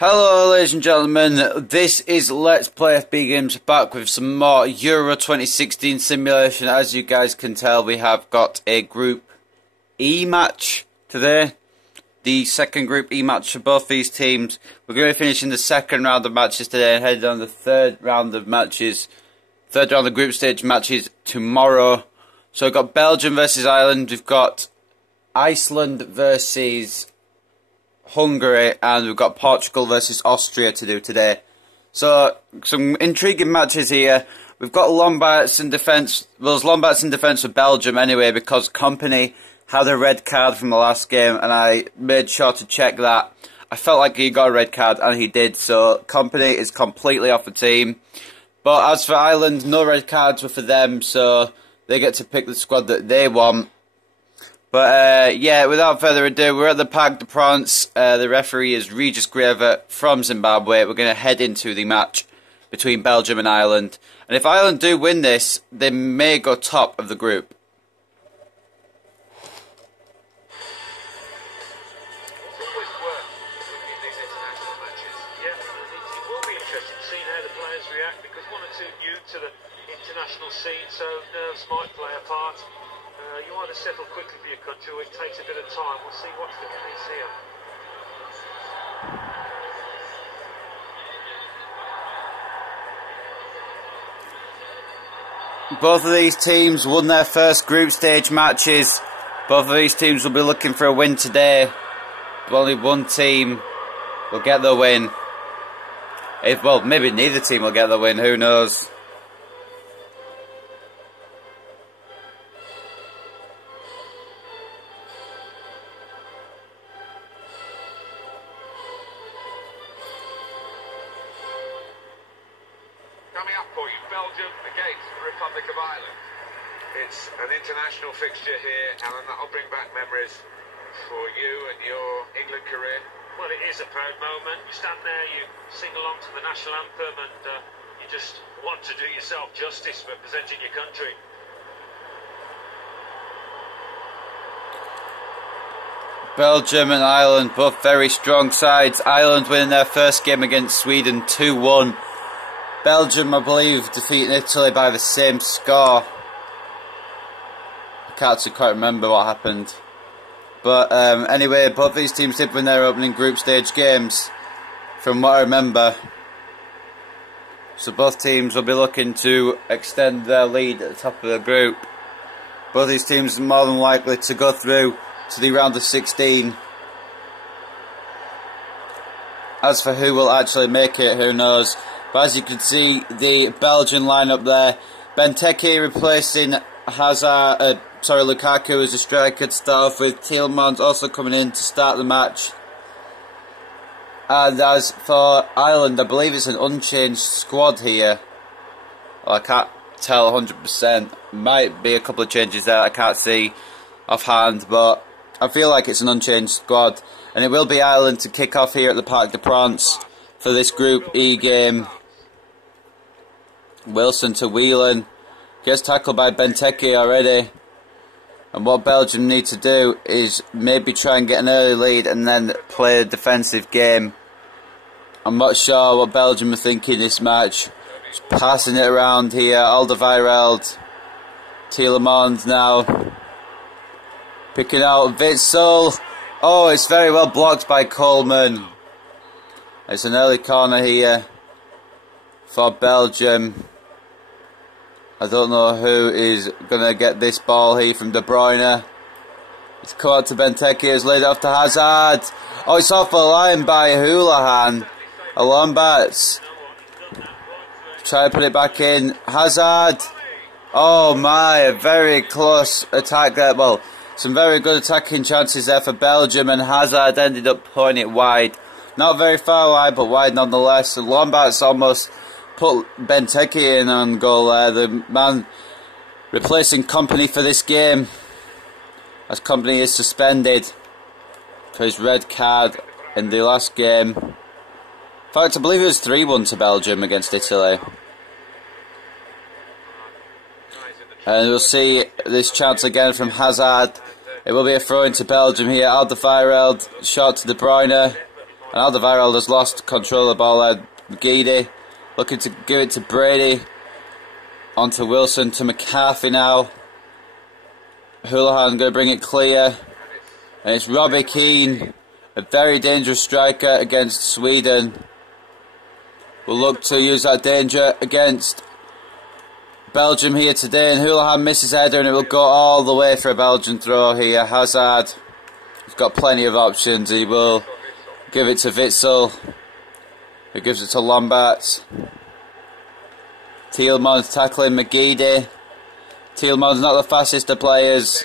Hello ladies and gentlemen, this is Let's Play FB Games back with some more Euro 2016 simulation. As you guys can tell, we have got a Group E match today. The second Group E match for both these teams. We're going to be finishing the second round of matches today and heading on the third round of matches. Third round of group stage matches tomorrow. So we've got Belgium versus Ireland, we've got Iceland versus Hungary, and we've got Portugal versus Austria to do today. So, some intriguing matches here. We've got Lombards in defence. Well, there's Lombards in defence for Belgium anyway, because Company had a red card from the last game, and I made sure to check that. I felt like he got a red card, and he did, so Company is completely off the team. But as for Ireland, no red cards were for them, so they get to pick the squad that they want. But yeah, without further ado, we're at the Parc des Princes. The referee is Regis Graver from Zimbabwe. We're going to head into the match between Belgium and Ireland. And if Ireland do win this, they may go top of the group. International scene, so nerves might play a part. You want to settle quickly for your country, or it takes a bit of time. We'll see what's the case here. Both of these teams won their first group stage matches. Both of these teams will be looking for a win today. Only one team will get the win. Well, maybe neither team will get the win, who knows. Coming up for you, Belgium against the Republic of Ireland. It's an international fixture here, Alan. That'll bring back memories for you and your England career. Well, it is a proud moment. You stand there, you sing along to the national anthem, and you just want to do yourself justice representing your country. Belgium and Ireland, both very strong sides. Ireland winning their first game against Sweden 2-1. Belgium, I believe, defeating Italy by the same score. I can't quite remember what happened. But anyway, both these teams did win their opening group stage games, from what I remember. So both teams will be looking to extend their lead at the top of the group. Both these teams are more than likely to go through to the round of 16. As for who will actually make it, who knows. But as you can see, the Belgian lineup there. Benteke replacing Lukaku as a striker to start off with. Tielemans also coming in to start the match. And as for Ireland, I believe it's an unchanged squad here. Well, I can't tell 100%. Might be a couple of changes there I can't see offhand, but I feel like it's an unchanged squad. And it will be Ireland to kick off here at the Parc des Princes for this Group E game. Wilson to Whelan. Gets tackled by Benteke already. And what Belgium need to do is maybe try and get an early lead and then play a defensive game. I'm not sure what Belgium are thinking this match. Just passing it around here. Alderweireld. Tielemans now. Picking out Witsel. Oh, it's very well blocked by Coleman. It's an early corner here for Belgium. I don't know who is going to get this ball here from De Bruyne. It's caught to Benteke, it's laid off to Hazard. Oh, it's off the line by Houlihan. Lombards. Try to put it back in. Hazard. Oh my, a very close attack there. Well, some very good attacking chances there for Belgium, and Hazard ended up putting it wide. Not very far wide, but wide nonetheless. And Lombards almost put Benteke in on goal there. The man replacing Company for this game, as Company is suspended for his red card in the last game. In fact, I believe it was 3-1 to Belgium against Italy. And we'll see this chance again from Hazard. It will be a throw into Belgium here. Alderweireld, shot to De Bruyne. And Alderweireld has lost control of the ball there. McGeady looking to give it to Brady. On to Wilson, to McCarthy now. Houlihan going to bring it clear. And it's Robbie Keane, a very dangerous striker against Sweden. Will look to use that danger against Belgium here today. And Houlihan misses header and it will go all the way for a Belgian throw here. Hazard, he's got plenty of options. He will give it to Witsel, who gives it to Lombard. Tielemans tackling McGeady. Tielemans not the fastest of players,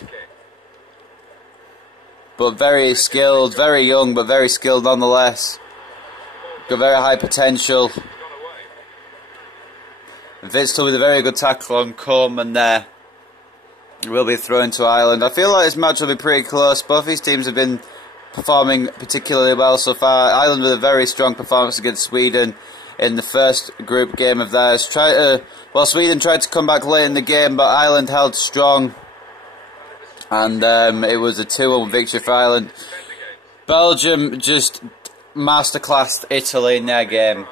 but very skilled, very young, but very skilled nonetheless. Got very high potential. Witsel with a very good tackle on Coleman there. It will be thrown to Ireland. I feel like this match will be pretty close. Both these teams have been performing particularly well so far. Ireland with a very strong performance against Sweden in the first group game of theirs. Sweden tried to come back late in the game, but Ireland held strong, and it was a 2-1 victory for Ireland. Belgium just masterclassed Italy in their game,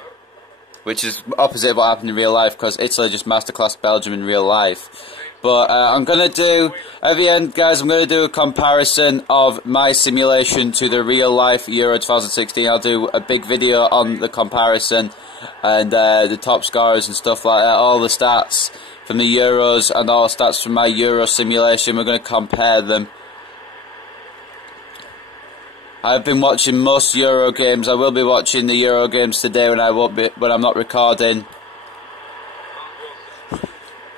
which is opposite of what happened in real life, because Italy just masterclassed Belgium in real life. But I'm going to do, at the end, guys, I'm going to do a comparison of my simulation to the real life Euro 2016. I'll do a big video on the comparison and the top scorers and stuff like that, all the stats from the Euros and all the stats from my Euro simulation. We're going to compare them. I've been watching most Euro games. I will be watching the Euro games today when I'm not recording.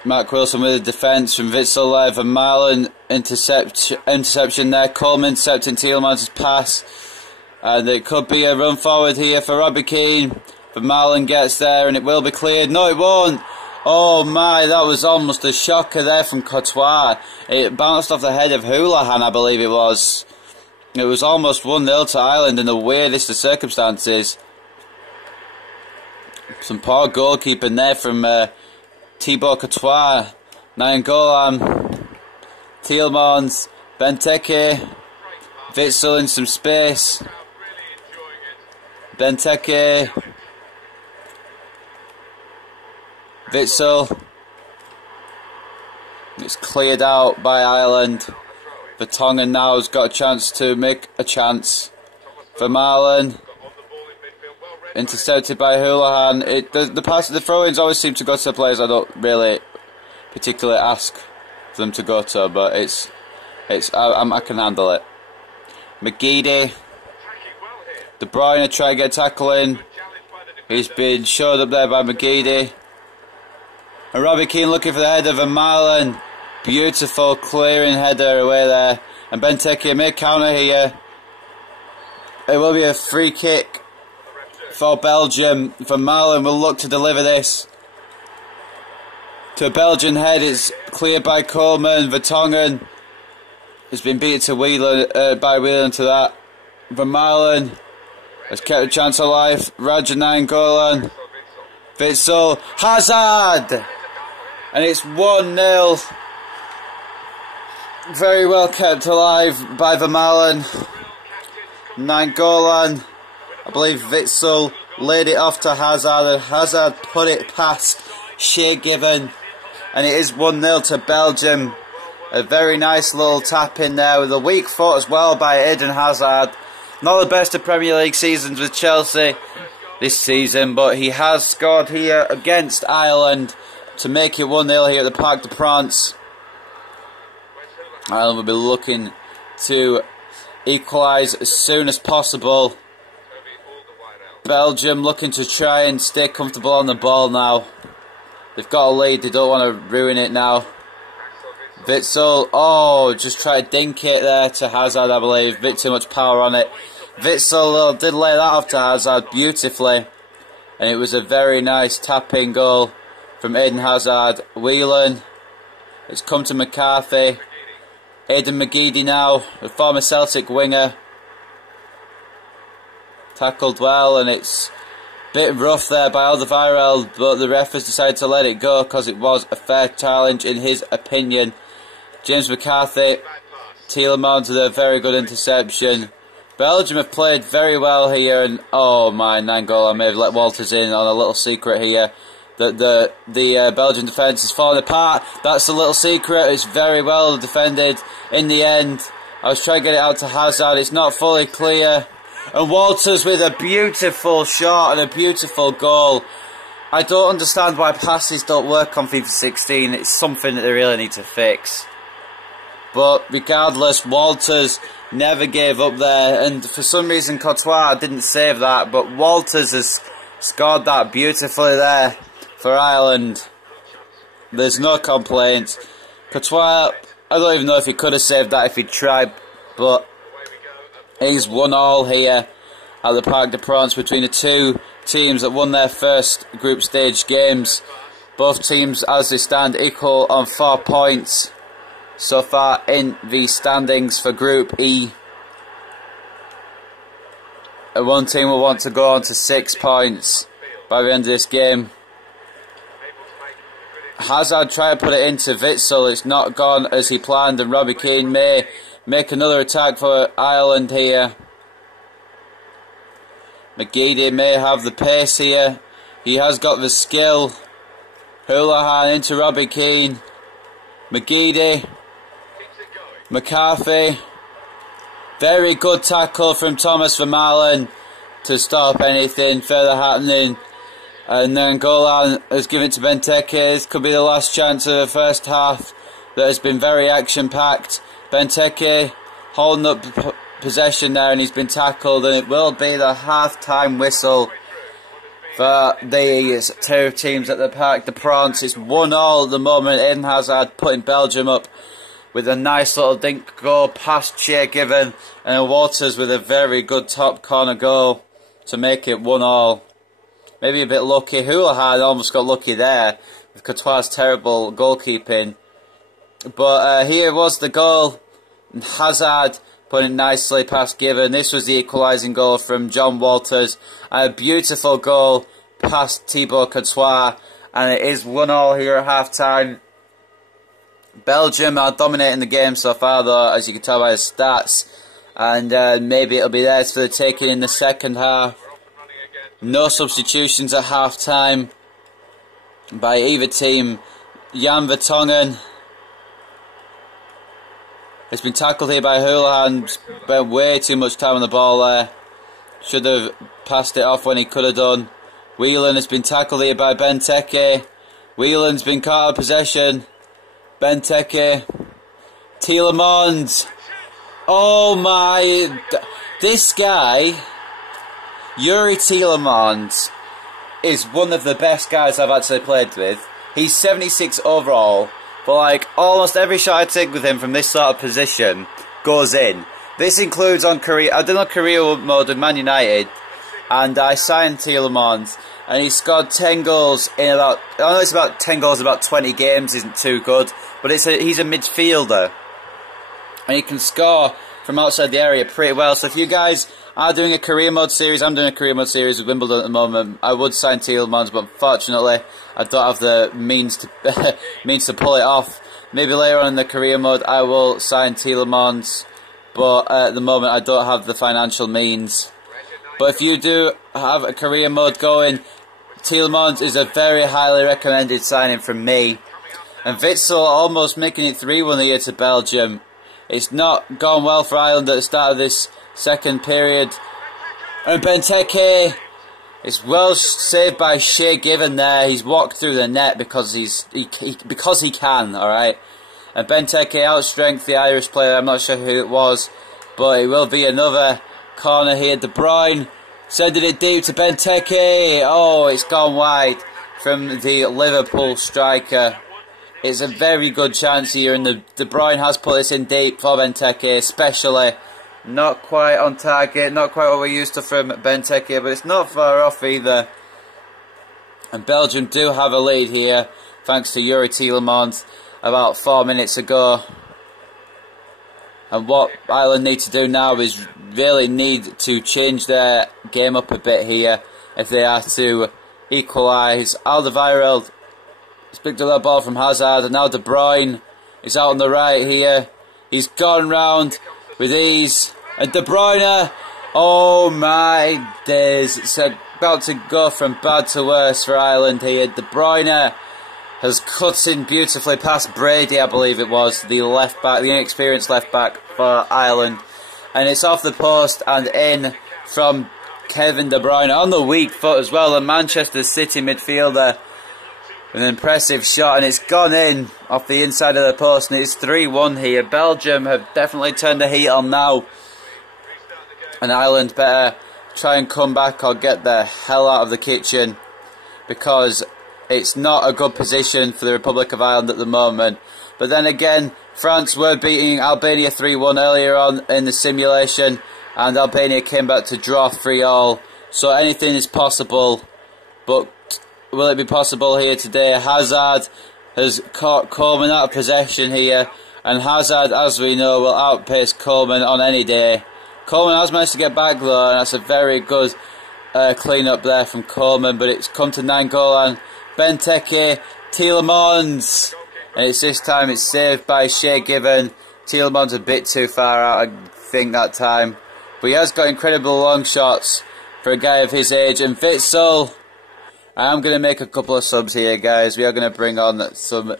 Mark Wilson with a defence from Witsel there. Van Malen interception there. Coleman intercepting Tielemans' pass. And it could be a run forward here for Robbie Keane. Van Malen gets there and it will be cleared. No, it won't. Oh my, that was almost a shocker there from Courtois. It bounced off the head of Houlihan, I believe it was. It was almost 1-0 to Ireland in the weirdest of circumstances. Some poor goalkeeping there from Thibaut Courtois. Nainggolan, Tielemans, Benteke, Witsel in some space. Benteke, Witsel. It's cleared out by Ireland. Vertonghen now has got a chance to make a chance. Vermaelen, intercepted by Houlihan. The throw-ins always seem to go to players I don't really particularly ask for them to go to, but I can handle it. McGeady, De Bruyne try to get a tackle in. He's been showed up there by McGeady. And Robbie Keane looking for the header of Vermaelen. Beautiful clearing header away there. And Benteke may counter here. It will be a free kick for Belgium. Vermaelen will look to deliver this to a Belgian head. It's cleared by Coleman. Vertonghen has been beaten to by Whelan to that. Vermaelen has kept a chance alive. Raja Nainggolan. Witsel. Hazard! And it's 1-0. Very well kept alive by Vermaelen. Nainggolan, I believe Witsel laid it off to Hazard, and Hazard put it past Shea Given, and it is 1-0 to Belgium. A very nice little tap in there with a weak foot as well by Eden Hazard. Not the best of Premier League seasons with Chelsea this season, but he has scored here against Ireland to make it 1-0 here at the Parc des Princes. Ireland will be looking to equalise as soon as possible. Belgium looking to try and stay comfortable on the ball now. They've got a lead, they don't want to ruin it now. Witsel, just try to dink it there to Hazard, I believe. Bit too much power on it. Witsel did lay that off to Hazard beautifully. And it was a very nice tapping goal from Eden Hazard. Whelan, it's come to McCarthy. Aidan McGeady now, a former Celtic winger. Tackled well, and it's a bit rough there by Alderweireld, but the ref has decided to let it go because it was a fair challenge in his opinion. James McCarthy, Tielemans with a very good interception. Belgium have played very well here, and oh my, 9-goal. I may have let Walters in on a little secret here. The Belgian defence is falling apart. That's a little secret. It's very well defended in the end. I was trying to get it out to Hazard. It's not fully clear. And Walters with a beautiful shot and a beautiful goal. I don't understand why passes don't work on FIFA 16. It's something that they really need to fix. But regardless, Walters never gave up there. And for some reason, Courtois didn't save that. But Walters has scored that beautifully there for Ireland. There's no complaints. Courtois, I don't even know if he could have saved that if he'd tried. But he's 1-1 here at the Parc des Princes between the two teams that won their first group stage games. Both teams, as they stand, equal on 4 points so far in the standings for Group E. And one team will want to go on to 6 points by the end of this game. Hazard tried to put it into Witsel. It's not gone as he planned, and Robbie Keane may make another attack for Ireland here. McGeady may have the pace here. He has got the skill. Houlihan into Robbie Keane. McGeady. McCarthy. Very good tackle from Thomas Vermaelen to stop anything further happening. And then Golan has given it to Benteke. This could be the last chance of the first half that has been very action-packed. Benteke holding up possession there, and he's been tackled, and it will be the half-time whistle for these two teams at the Parc des Princes. It's 1-1 at the moment. Eden Hazard putting Belgium up with a nice little dink goal past Shea Given, and Walters with a very good top corner goal to make it 1-1. Maybe a bit lucky. Houlihan almost got lucky there with Courtois' terrible goalkeeping. But here was the goal. Hazard putting it nicely past Given. This was the equalising goal from John Walters. A beautiful goal past Thibaut Courtois. And it is 1-1 here at half-time. Belgium are dominating the game so far, though, as you can tell by the stats. And maybe it'll be theirs for the taking in the second half. No substitutions at half-time by either team. Jan Vertonghen has been tackled here by Houlihan. Spent way too much time on the ball there. Should have passed it off when he could have done. Whelan has been tackled here by Benteke. Whelan's been caught out of possession. Benteke. Tielemans. Oh my. This guy, Yuri Tielemans, is one of the best guys I've actually played with. He's 76 overall, but like almost every shot I take with him from this sort of position goes in. This includes on career. I did on career mode with Man United, and I signed Tielemans, and he scored 10 goals in about. I know it's about 10 goals in about 20 games. Isn't too good, but he's a midfielder, and he can score from outside the area pretty well. So if you guys are doing a career mode series, I'm doing a career mode series with Wimbledon at the moment. I would sign Tielemans, but unfortunately I don't have the means to pull it off. Maybe later on in the career mode I will sign Tielemans, but at the moment I don't have the financial means. But if you do have a career mode going, Tielemans is a very highly recommended signing from me. And Witsel almost making it 3-1 here to Belgium. It's not gone well for Ireland at the start of this second period. And Benteke is well saved by Shea Given there. He's walked through the net because he can, alright. And Benteke outstrengthed the Irish player. I'm not sure who it was, but it will be another corner here. De Bruyne sending it deep to Benteke. Oh, it's gone wide from the Liverpool striker. It's a very good chance here, and De Bruyne has put this in deep for Benteke, especially. Not quite on target, not quite what we're used to from Benteke, but it's not far off either. And Belgium do have a lead here, thanks to Yuri Tielemans, about 4 minutes ago. And what Ireland need to do now is really need to change their game up a bit here if they are to equalise. Alderweireld has picked up that ball from Hazard, and now De Bruyne is out on the right here. He's gone round with ease. And De Bruyne, oh my days, it's about to go from bad to worse for Ireland here. De Bruyne has cut in beautifully past Brady, I believe it was, the left back, the inexperienced left back for Ireland. And it's off the post and in from Kevin De Bruyne on the weak foot as well. The Manchester City midfielder, an impressive shot, and it's gone in off the inside of the post, and it's 3-1 here. Belgium have definitely turned the heat on now, and Ireland better try and come back or get the hell out of the kitchen, because it's not a good position for the Republic of Ireland at the moment. But then again, France were beating Albania 3-1 earlier on in the simulation, and Albania came back to draw 3-all. So anything is possible, but will it be possible here today? Hazard has caught Coleman out of possession here, and Hazard, as we know, will outpace Coleman on any day. Coleman has managed to get back though, and that's a very good clean-up there from Coleman, but it's come to Nainggolan, Benteke, Tielemans, and it's this time it's saved by Shea Given. Tielemans a bit too far out, I think, that time, but he has got incredible long shots for a guy of his age. And Witsel, I'm going to make a couple of subs here, guys. We are going to bring on some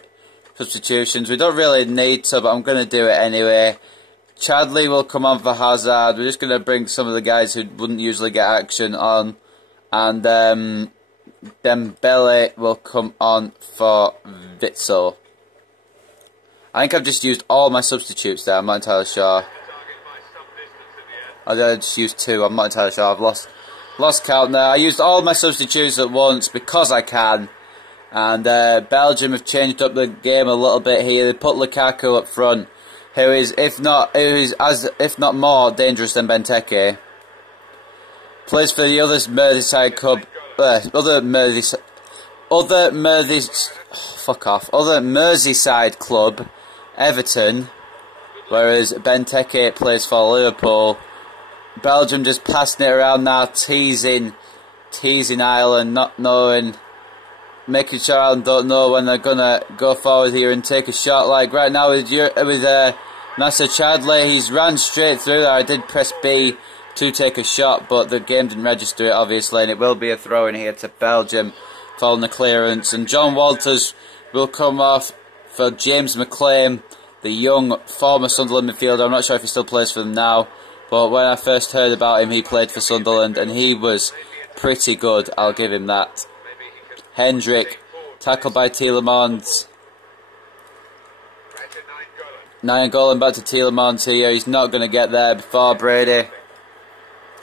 substitutions. We don't really need to, but I'm going to do it anyway. Chadley will come on for Hazard. We're just going to bring some of the guys who wouldn't usually get action on. And Dembele will come on for Witsel. I think I've just used all my substitutes there. I'm not entirely sure. I just used 2. I'm not entirely sure. I've lost count there. I used all my substitutes at once because I can. And Belgium have changed up the game a little bit here. They put Lukaku up front, who is if not more dangerous than Benteke. Plays for the other Merseyside club, other Merseyside club, Everton, whereas Benteke plays for Liverpool. Belgium just passing it around now, teasing Ireland, not knowing, making sure Ireland don't know when they're gonna go forward here and take a shot. Like right now with Nasser Chadley, he's ran straight through there. I did press B to take a shot, but the game didn't register it, obviously, and it will be a throw in here to Belgium following the clearance. And John Walters will come off for James McLean, the young former Sunderland midfielder. I'm not sure if he still plays for them now, but when I first heard about him, he played for Sunderland, and he was pretty good, I'll give him that. Hendrick, tackled by Tielemans. Nainggolan back to Tielemans here. He's not going to get there before Brady.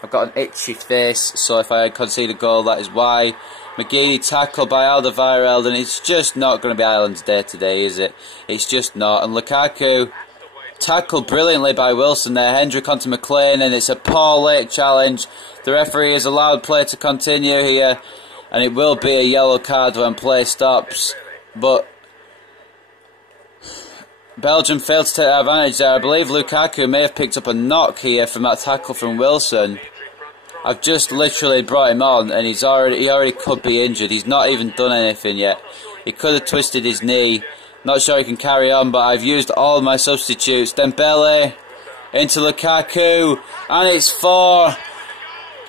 I've got an itchy face, so if I concede a goal, that is why. McGeady tackled by Alderweireld, and it's just not going to be Ireland's day today, is it? It's just not. And Lukaku tackled brilliantly by Wilson there. Hendrick onto McLean, and it's a poor late challenge. The referee has allowed play to continue here, and it will be a yellow card when play stops. But Belgium failed to take advantage there. I believe Lukaku may have picked up a knock here from that tackle from Wilson. I've just literally brought him on, and he already could be injured. He's not even done anything yet. He could have twisted his knee. Not sure he can carry on, but I've used all my substitutes. Dembele into Lukaku, and it's 4.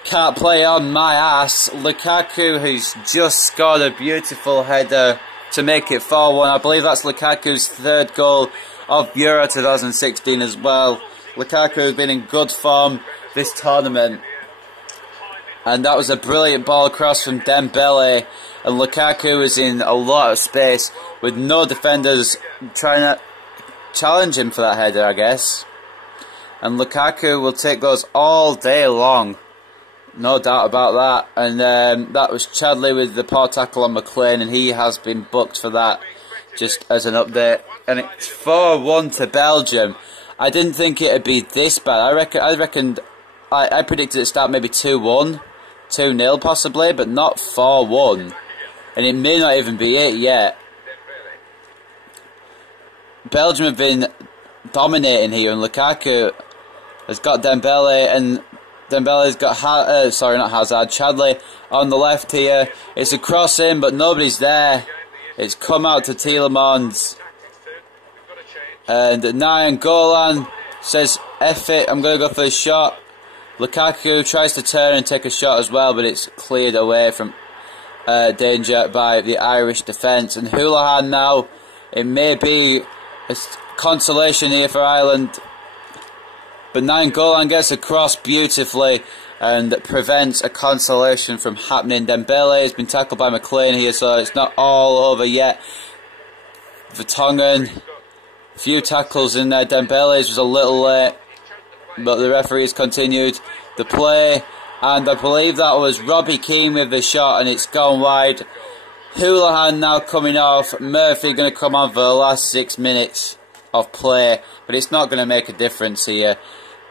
Can't play on my ass. Lukaku, who's just scored a beautiful header to make it 4-1. I believe that's Lukaku's 3rd goal of Euro 2016 as well. Lukaku has been in good form this tournament. And that was a brilliant ball across from Dembele. And Lukaku is in a lot of space with no defenders trying to challenge him for that header, I guess. And Lukaku will take those all day long. No doubt about that. And that was Chadley with the poor tackle on McLean, and he has been booked for that, just as an update. And it's 4-1 to Belgium. I didn't think it would be this bad. I predicted it to start maybe 2-1, 2-0 possibly, but not 4-1. And it may not even be it yet. Belgium have been dominating here, and Lukaku has got Dembele, and Dembele's got Chadley on the left here. It's a cross in, but nobody's there. It's come out to Tielemans. And Nainggolan says, F it, I'm going to go for a shot. Lukaku tries to turn and take a shot as well, but it's cleared away from danger by the Irish defence. And Houlihan now, it may be a consolation here for Ireland. But Nainggolan gets across beautifully and prevents a consolation from happening. Dembele has been tackled by McLean here, so it's not all over yet. Vertonghen, a few tackles in there. Dembele's was a little late, but the referees continued the play, and I believe that was Robbie Keane with the shot, and it's gone wide. Houlihan now coming off. Murphy going to come on for the last 6 minutes of play, but it's not going to make a difference here.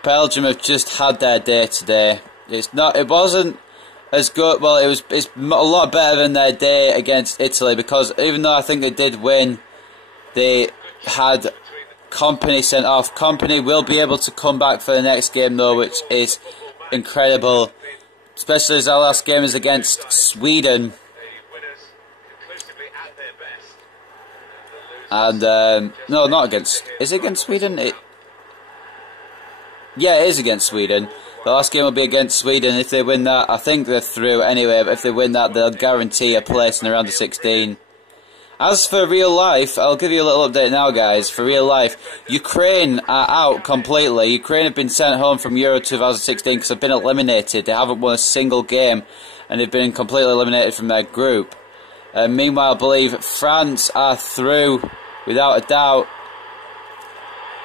Belgium have just had their day today. It wasn't as good. Well, it's a lot better than their day against Italy, because even though I think they did win, they had Kompany sent off. Kompany will be able to come back for the next game though, which is incredible, especially as our last game is against Sweden. And no, not against. Is it against Sweden? Yeah, it is against Sweden. The last game will be against Sweden. If they win that, I think they're through anyway, but if they win that, they'll guarantee a place in the round of 16. As for real life, I'll give you a little update now, guys. For real life, Ukraine are out completely. Ukraine have been sent home from Euro 2016 because they've been eliminated. They haven't won a single game, and they've been completely eliminated from their group. Meanwhile, I believe France are through, without a doubt.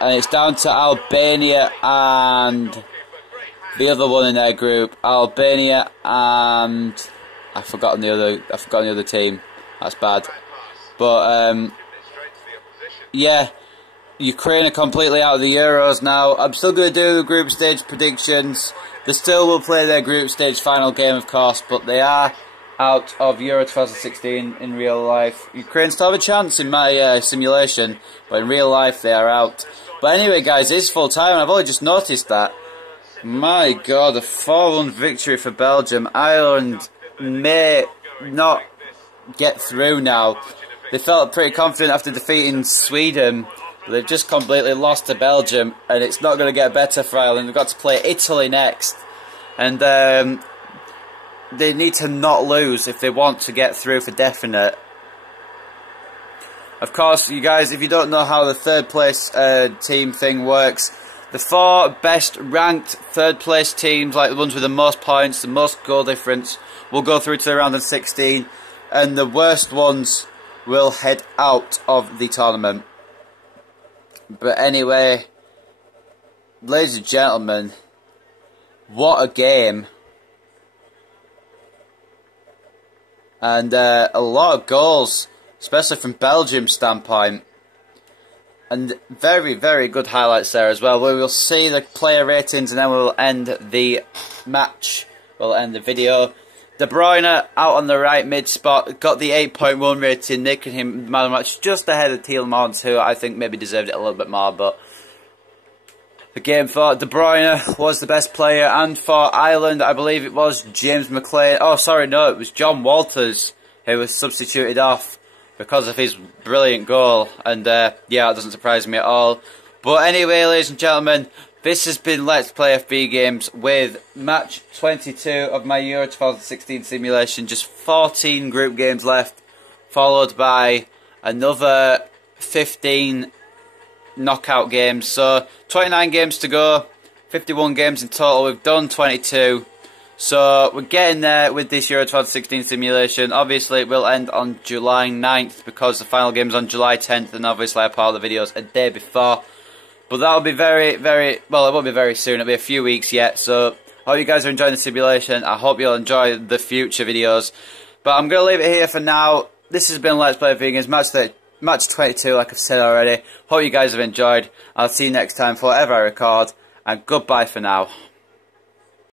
And it's down to Albania and the other one in their group. Albania and I've forgotten the other team. That's bad. But yeah, Ukraine are completely out of the Euros now. I'm still going to do the group stage predictions. They still will play their group stage final game, of course, but they are out of Euro 2016 in real life. Ukraine still have a chance in my simulation, but in real life they are out. But anyway, guys, it's full time, and I've only just noticed that. My God, a 4-1 victory for Belgium. Ireland may not get through now. They felt pretty confident after defeating Sweden, but they've just completely lost to Belgium, and it's not going to get better for Ireland. They've got to play Italy next, and they need to not lose if they want to get through for definite. Of course, you guys, if you don't know how the third place team thing works, the 4 best ranked third place teams, like the ones with the most points, the most goal difference, will go through to the round of 16, and the worst ones will head out of the tournament. But anyway, ladies and gentlemen, what a game. And a lot of goals, especially from Belgium's standpoint. And very, very good highlights there as well. We will see the player ratings and then we will end the match. We'll end the video. De Bruyne out on the right mid spot, got the 8.1 rating, making him man of the match just ahead of Tielemans, who I think maybe deserved it a little bit more. But the game for De Bruyne was the best player, and for Ireland, I believe it was James McLean. Oh, sorry, no, it was John Walters who was substituted off because of his brilliant goal, and yeah, it doesn't surprise me at all. But anyway, ladies and gentlemen, this has been Let's Play FB Games with match 22 of my Euro 2016 simulation. Just 14 group games left, followed by another 15 knockout games. So 29 games to go, 51 games in total. We've done 22. So we're getting there with this Euro 2016 simulation. Obviously it will end on July 9th because the final game is on July 10th, and obviously I put out the videos a day before. But that'll be very, very, well, it won't be very soon. It'll be a few weeks yet. So I hope you guys are enjoying the simulation. I hope you'll enjoy the future videos. But I'm going to leave it here for now. This has been Let's Play Vegans, match 22, like I've said already. Hope you guys have enjoyed. I'll see you next time for whatever I record. And goodbye for now.